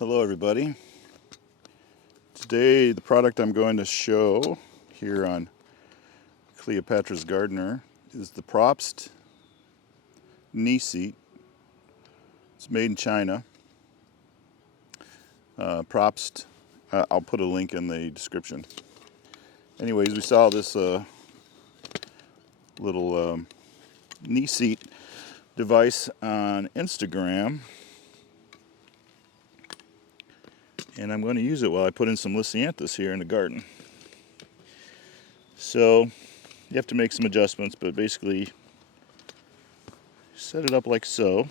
Hello everybody. Today the product I'm going to show here on Cleopatra's Gardener is the Probst KneeSEAT. It's made in China. Probst, I'll put a link in the description. Anyways, we saw this little knee seat device on Instagram. And I'm going to use it while I put in some lisianthus here in the garden. So you have to make some adjustments, but basically set it up like so.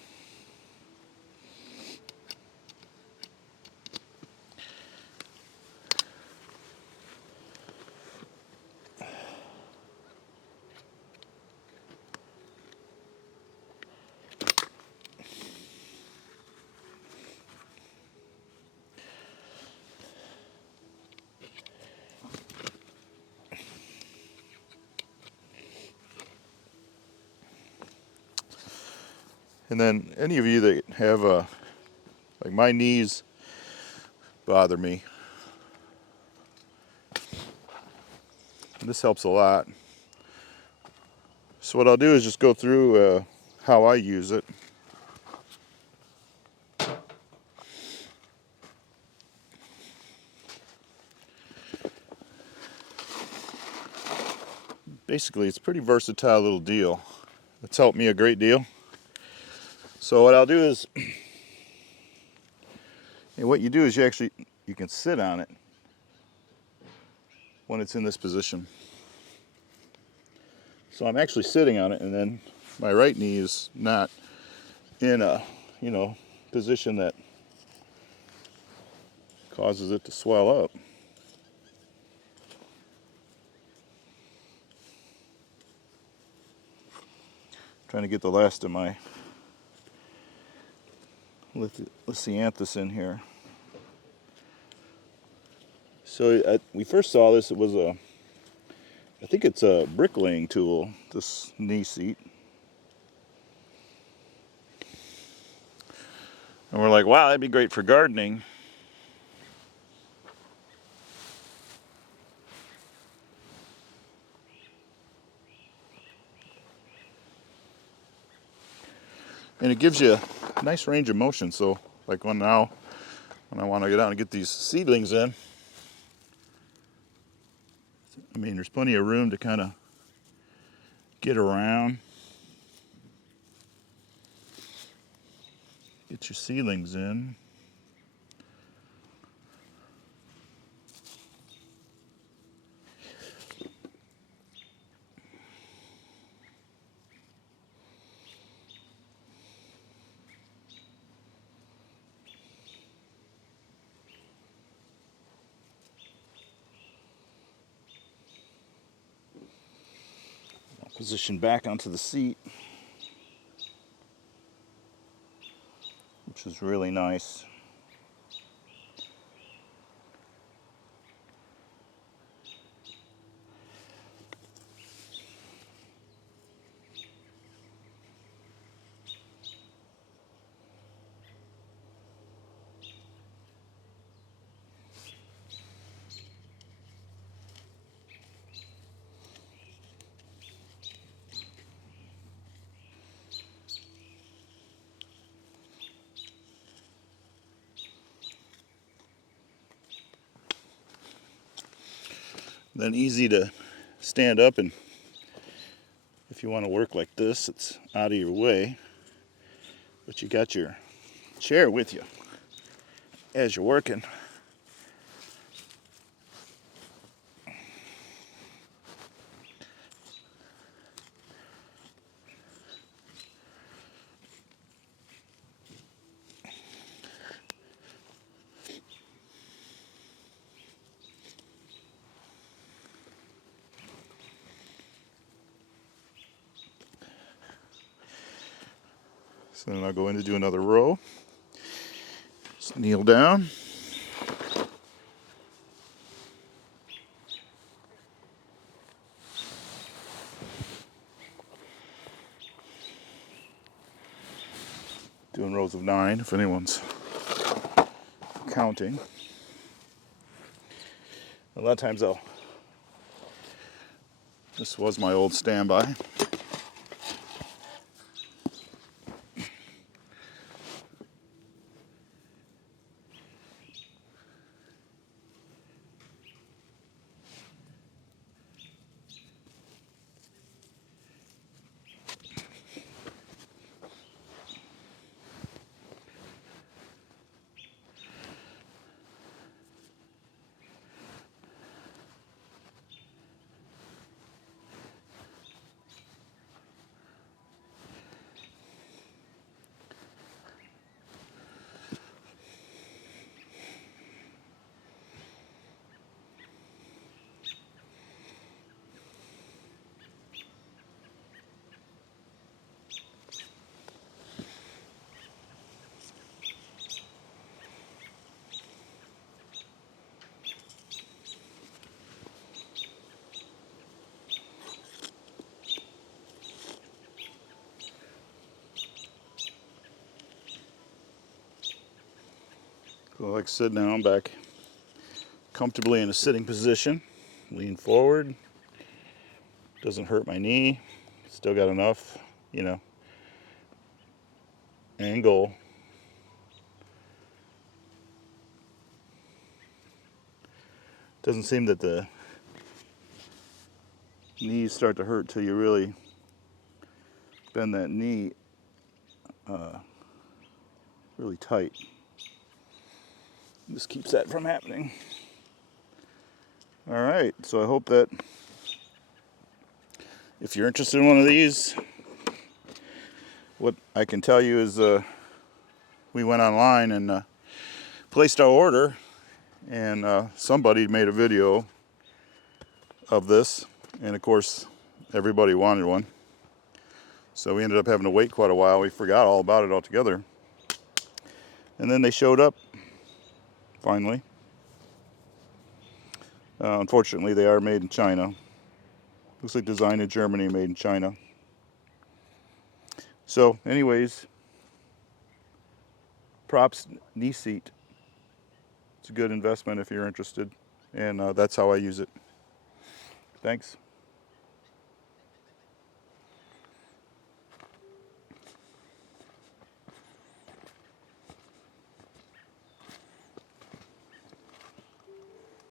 And then any of you that have like my knees bother me. And this helps a lot. So what I'll do is just go through how I use it. Basically, it's a pretty versatile little deal. It's helped me a great deal. So what I'll do is, and what you do is you can sit on it when it's in this position. So I'm actually sitting on it, and then my right knee is not in a, position that causes it to swell up. Trying to get the last of my lisianthus in here. So we first saw this, it was I think it's a bricklaying tool, this knee seat. And we're like, wow, that'd be great for gardening. And it gives you a nice range of motion. So like when I want to get out and get these seedlings in, I mean, there's plenty of room to kind of get around, get your seedlings in. Position back onto the seat, which is really nice. Then easy to stand up, and if you want to work like this, it's out of your way, but you got your chair with you as you're working. So then I'll go in to do another row. Just kneel down. Doing rows of 9 if anyone's counting. A lot of times this was my old standby. So like I said, now I'm back comfortably in a sitting position. Lean forward. Doesn't hurt my knee. Still got enough, angle. Doesn't seem that the knees start to hurt till you really bend that knee really tight. This keeps that from happening. All right, so I hope that if you're interested in one of these, what I can tell you is we went online and placed our order, and somebody made a video of this, and of course everybody wanted one, so we ended up having to wait quite a while. We forgot all about it altogether, and then they showed up finally. Unfortunately, they are made in China. Looks like designed in Germany, made in China. So anyways, Probst KneeSEAT. It's a good investment if you're interested, and that's how I use it. Thanks.